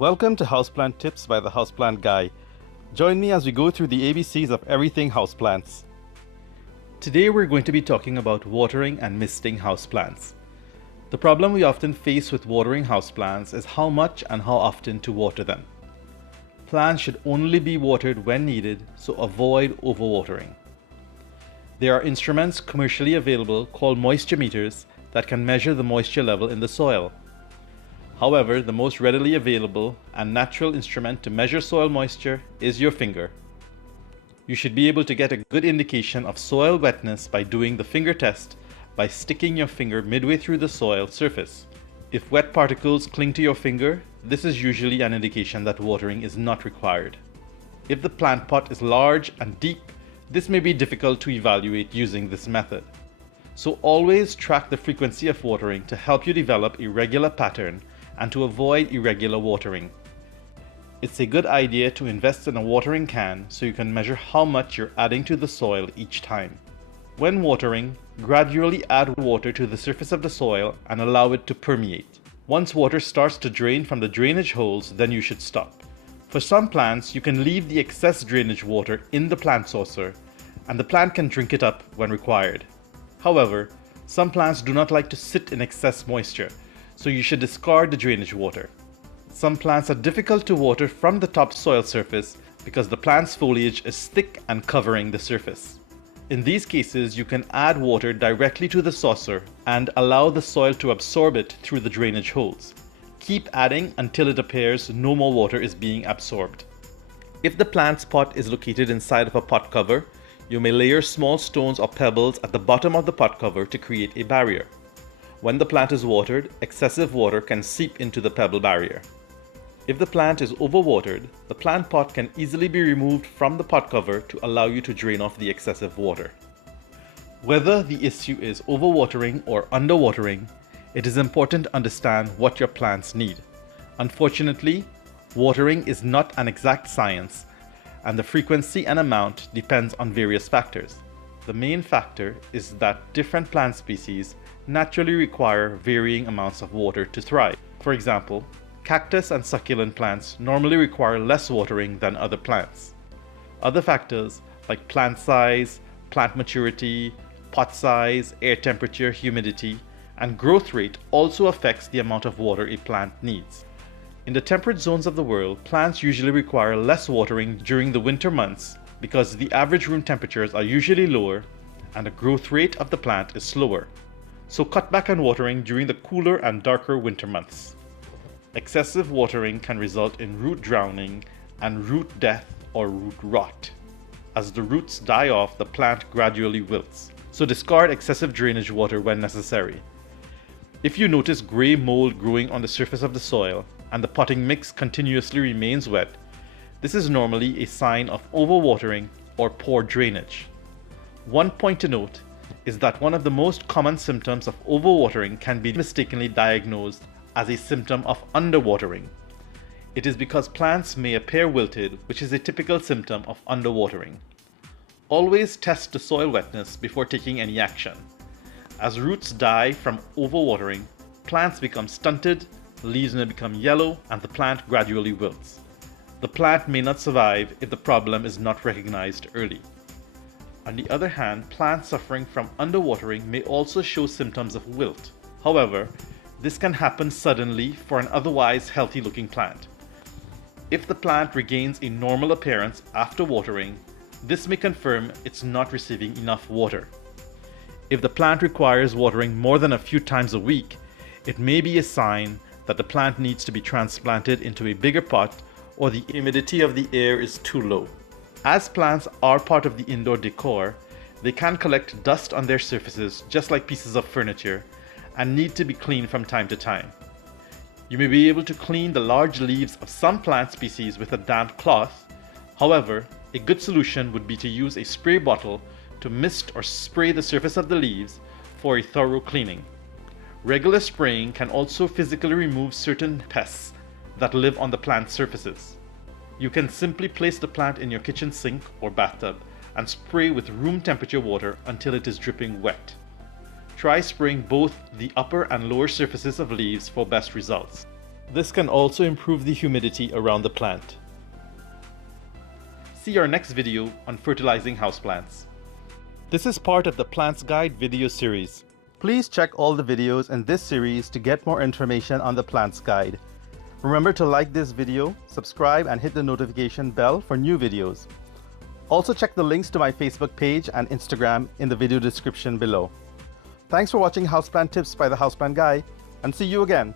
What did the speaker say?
Welcome to Houseplant Tips by the Houseplant Guy. Join me as we go through the ABCs of everything houseplants. Today we're going to be talking about watering and misting houseplants. The problem we often face with watering houseplants is how much and how often to water them. Plants should only be watered when needed, so avoid overwatering. There are instruments commercially available called moisture meters that can measure the moisture level in the soil. However, the most readily available and natural instrument to measure soil moisture is your finger. You should be able to get a good indication of soil wetness by doing the finger test by sticking your finger midway through the soil surface. If wet particles cling to your finger, this is usually an indication that watering is not required. If the plant pot is large and deep, this may be difficult to evaluate using this method. So always track the frequency of watering to help you develop a regular pattern and to avoid irregular watering. It's a good idea to invest in a watering can so you can measure how much you're adding to the soil each time. When watering, gradually add water to the surface of the soil and allow it to permeate. Once water starts to drain from the drainage holes, then you should stop. For some plants, you can leave the excess drainage water in the plant saucer and the plant can drink it up when required. However, some plants do not like to sit in excess moisture, so you should discard the drainage water. Some plants are difficult to water from the top soil surface because the plant's foliage is thick and covering the surface. In these cases, you can add water directly to the saucer and allow the soil to absorb it through the drainage holes. Keep adding until it appears no more water is being absorbed. If the plant's pot is located inside of a pot cover, you may layer small stones or pebbles at the bottom of the pot cover to create a barrier. When the plant is watered, excessive water can seep into the pebble barrier. If the plant is overwatered, the plant pot can easily be removed from the pot cover to allow you to drain off the excessive water. Whether the issue is overwatering or underwatering, it is important to understand what your plants need. Unfortunately, watering is not an exact science, and the frequency and amount depends on various factors. The main factor is that different plant species naturally require varying amounts of water to thrive. For example, cactus and succulent plants normally require less watering than other plants. Other factors like plant size, plant maturity, pot size, air temperature, humidity, and growth rate also affects the amount of water a plant needs. In the temperate zones of the world, plants usually require less watering during the winter months because the average room temperatures are usually lower and the growth rate of the plant is slower. So cut back on watering during the cooler and darker winter months. Excessive watering can result in root drowning and root death or root rot. As the roots die off, the plant gradually wilts. So discard excessive drainage water when necessary. If you notice gray mold growing on the surface of the soil and the potting mix continuously remains wet, this is normally a sign of overwatering or poor drainage. One point to note is that one of the most common symptoms of overwatering can be mistakenly diagnosed as a symptom of underwatering. It is because plants may appear wilted, which is a typical symptom of underwatering. Always test the soil wetness before taking any action. As roots die from overwatering, plants become stunted, leaves may become yellow, and the plant gradually wilts. The plant may not survive if the problem is not recognized early. On the other hand, plants suffering from underwatering may also show symptoms of wilt. However, this can happen suddenly for an otherwise healthy-looking plant. If the plant regains a normal appearance after watering, this may confirm it's not receiving enough water. If the plant requires watering more than a few times a week, it may be a sign that the plant needs to be transplanted into a bigger pot or the humidity of the air is too low. As plants are part of the indoor decor, they can collect dust on their surfaces just like pieces of furniture and need to be cleaned from time to time. You may be able to clean the large leaves of some plant species with a damp cloth. However, a good solution would be to use a spray bottle to mist or spray the surface of the leaves for a thorough cleaning. Regular spraying can also physically remove certain pests that live on the plant surfaces. You can simply place the plant in your kitchen sink or bathtub and spray with room temperature water until it is dripping wet. Try spraying both the upper and lower surfaces of leaves for best results. This can also improve the humidity around the plant. See our next video on fertilizing houseplants. This is part of the Plants Guide video series. Please check all the videos in this series to get more information on the Plants Guide. Remember to like this video, subscribe, and hit the notification bell for new videos. Also check the links to my Facebook page and Instagram in the video description below. Thanks for watching Houseplant Tips by the Houseplant Guy, and see you again.